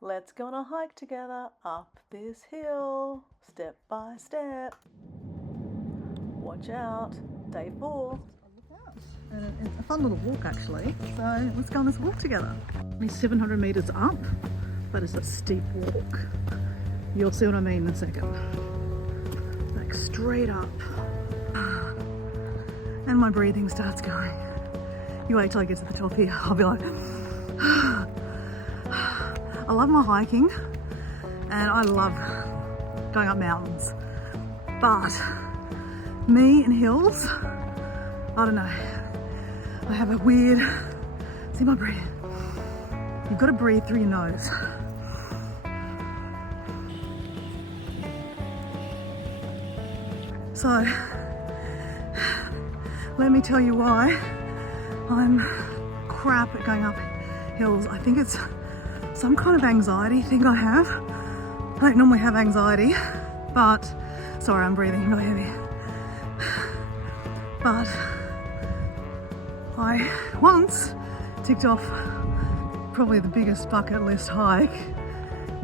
Let's go on a hike together up this hill, step by step. Watch out, day 4. And it's a fun little walk actually, so let's go on this walk together. Only 700 metres up, but it's a steep walk. You'll see what I mean in a second. Like straight up. And my breathing starts going. You wait till I get to the top here, I'll be like, I love my hiking and I love going up mountains, but me and hills, I don't know. I have a weird, see my breathing. You've got to breathe through your nose. So, let me tell you why I'm crap at going up hills. I think it's some kind of anxiety thing I have. I don't normally have anxiety, but, sorry, I'm breathing really heavy. But I once ticked off probably the biggest bucket list hike,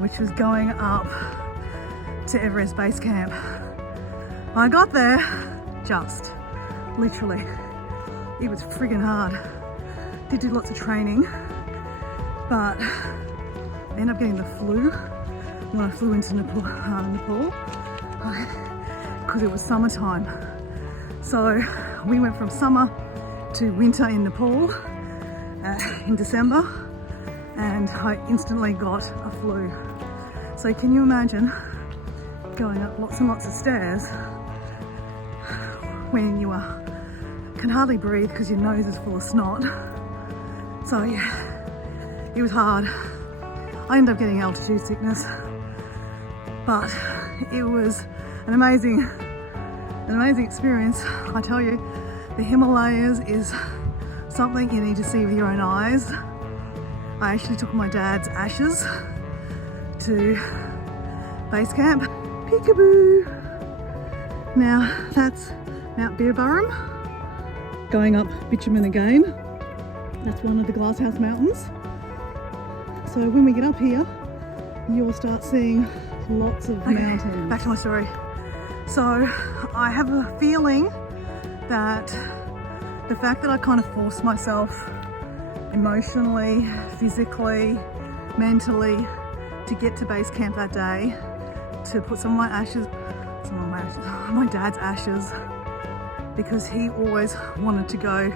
which was going up to Everest Base Camp. I got there, just literally, it was friggin' hard. Did do lots of training, but I ended up getting the flu when I flew into Nepal, because it was summertime. So we went from summer to winter in Nepal in December, and I instantly got a flu. So can you imagine going up lots and lots of stairs when you can hardly breathe because your nose is full of snot? So yeah, it was hard. I ended up getting altitude sickness, but it was an amazing experience. I tell you, the Himalayas is something you need to see with your own eyes. I actually took my dad's ashes to base camp. Peekaboo! Now that's Mount Birbarum. Going up bitumen again. That's one of the Glasshouse Mountains. So when we get up here, you'll start seeing lots of mountains. Back to my story. So I have a feeling that the fact that I kind of forced myself emotionally, physically, mentally to get to base camp that day, to put my dad's ashes, because he always wanted to go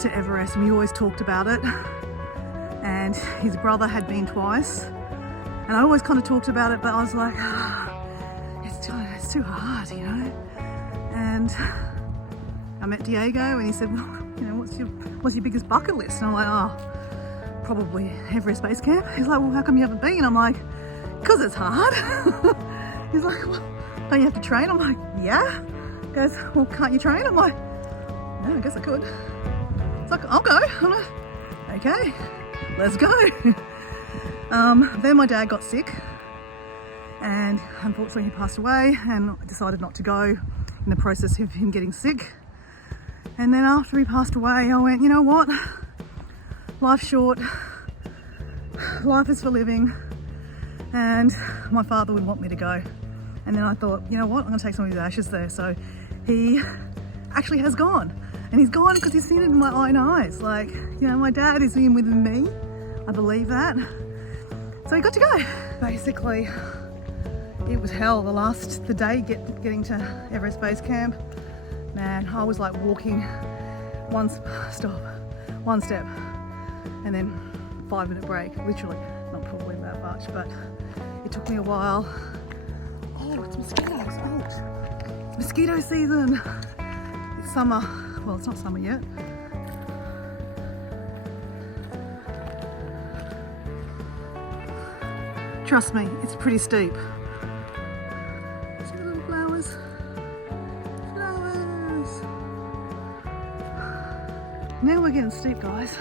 to Everest and we always talked about it, and his brother had been twice, and I always kind of talked about it, but I was like, it's too hard, you know. And I met Diego and he said, well, you know, what's your biggest bucket list? And I'm like, probably Everest Base Camp. He's like, well, how come you haven't been? I'm like, because it's hard. He's like, well, don't you have to train? I'm like, yeah. He goes, well, can't you train? I'm like, no, I guess I could. It's like, I'll go. I'm like, okay, let's go. Then my dad got sick, and unfortunately he passed away, and I decided not to go in the process of him getting sick. And then after he passed away, I went, you know what? Life's short. Life is for living. And my father would want me to go. And then I thought, you know what? I'm going to take some of his ashes there. So he actually has gone. And he's gone because he's seen it in my own eyes. Like, you know, my dad is in with me. I believe that. So he got to go. Basically, it was hell. The day getting to Everest Base Camp, man, I was like walking one step, and then 5-minute break, literally. Not probably that much, but it took me a while. Oh, it's mosquitoes. Oh, it's mosquito season. It's summer. Well, it's not summer yet. Trust me, it's pretty steep. See the little flowers? Flowers! Now we're getting steep, guys.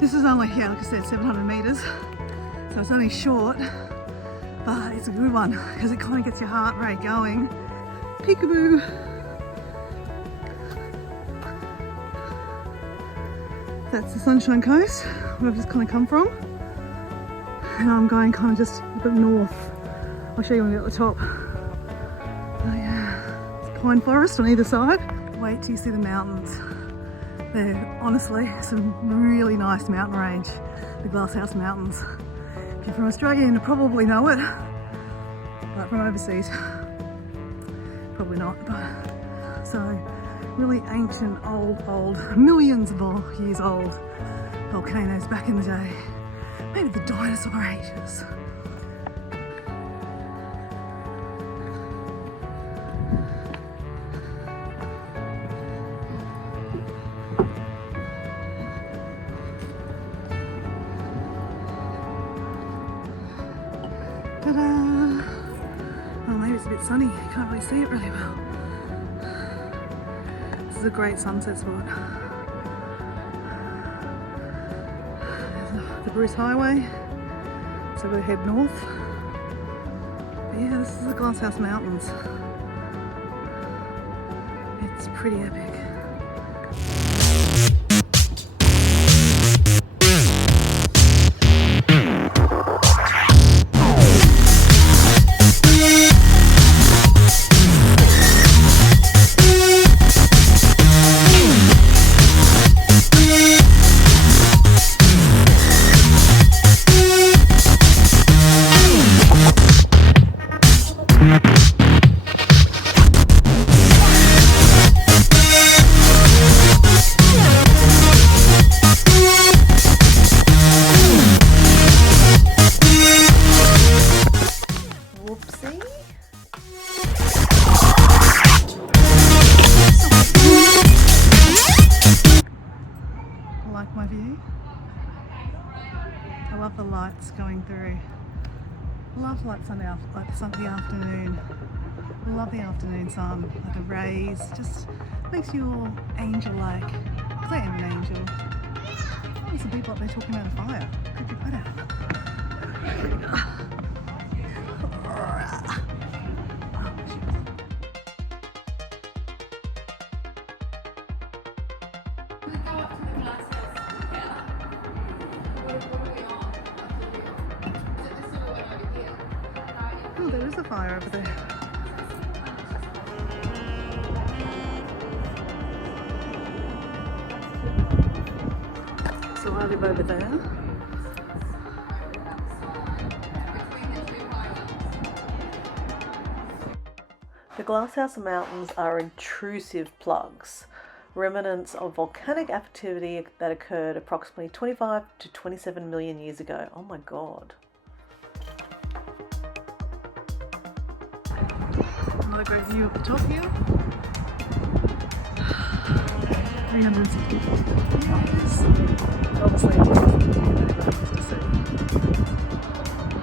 This is only, yeah, like I said, 700 metres, so it's only short, but it's a good one because it kind of gets your heart rate going. peekaboo. That's the Sunshine Coast, where I've just kind of come from. And I'm going kind of just a bit north. I'll show you when we get at the top. Oh yeah, it's pine forest on either side. Wait till you see the mountains. They're honestly some really nice mountain range, the Glasshouse Mountains. If you're from Australia, you probably know it, but from overseas, probably not. But, so, really ancient, old, millions of years old volcanoes back in the day. Maybe the dinosaur ages. Ta-da! Oh, maybe it's a bit sunny. You can't really see it really well. This is a great sunset spot. There's the Bruce Highway. So we're going to head north. But yeah, this is the Glasshouse Mountains. It's pretty epic. Like my view. I love the lights going through. Love lights on the afternoon. Love the afternoon sun, like the rays. Just makes you all angel-like. Because I am an angel. There's some people up there talking about a fire. Could be better. Oh, there is a fire over there. So I live over there. The Glasshouse Mountains are intrusive plugs, remnants of volcanic activity that occurred approximately 25 to 27 million years ago. Oh my god. Another great view at the top here. 360 meters. Obviously, nice to see.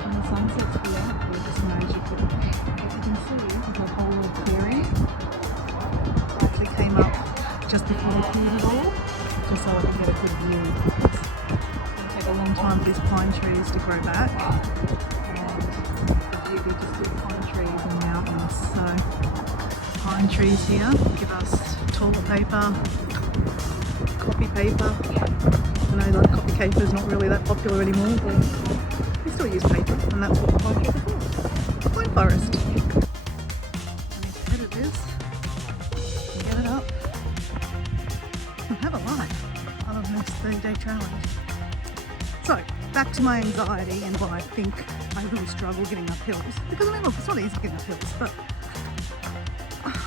And the sunset's beautiful, just magical. As you can see, there's a whole clearing. I actually came up just before we cleared it all, just so I could get a good view. It's going to take a long time for these pine trees to grow back. And the just good pine trees and mountains. So pine trees here give us toilet paper, copy paper. I know that copy paper is not really that popular anymore, but we still use paper, and that's what the pine trees are for. Pine forest. I need to edit this and get it up and have a life other than this 30-day challenge. So back to my anxiety and why I think I really struggle getting up hills, because I mean, look, it's not easy getting up hills, but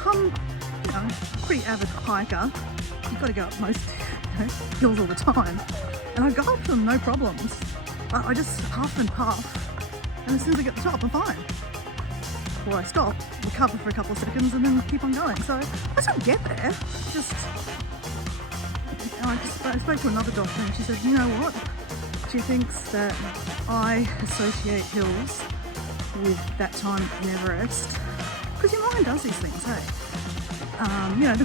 I'm, you know, a pretty avid hiker. You've got to go up most hills all the time, and I go up them no problems. But I just huff and puff, and as soon as I get to the top, I'm fine. Or I stop, recover for a couple of seconds, and then keep on going. So I still get there. I spoke to another doctor, and she said, you know what? She thinks that I associate hills with that time in Everest, because your mind does these things, hey? You know, the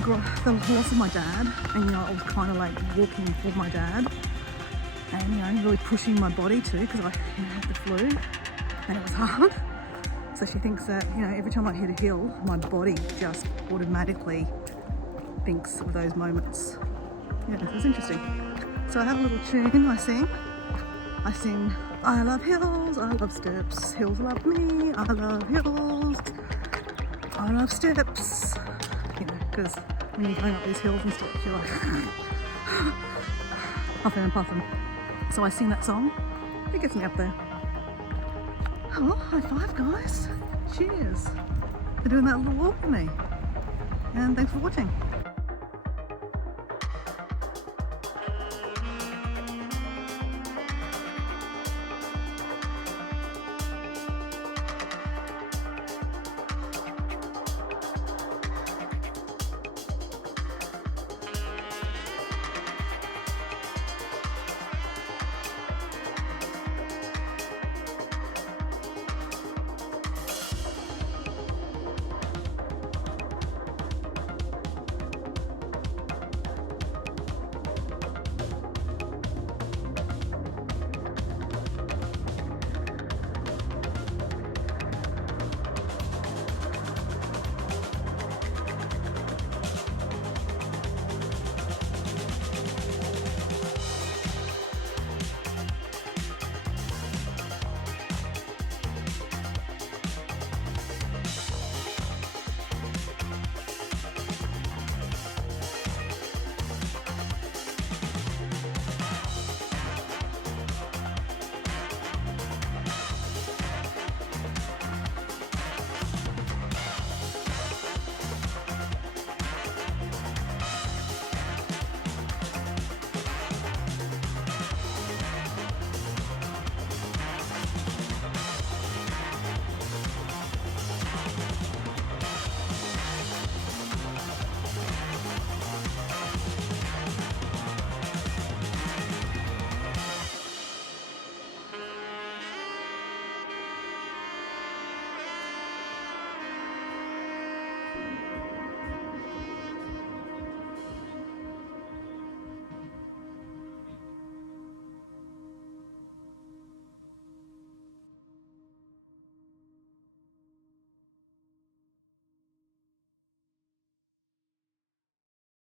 loss of my dad, and you know, I was kind of like walking with my dad, and you know, really pushing my body too, because I had the flu, and it was hard. So So she thinks that, you know, every time I hit a hill, my body just automatically thinks of those moments. Yeah, it's interesting. So I have a little tune I sing. I love hills, I love steps, hills love me, I love hills, I love steps. You know, because when you're going up these hills and steps, you're like puffing and puffing. So I sing that song, it gets me up there. Oh, high five guys, cheers for doing that little walk with me. And thanks for watching.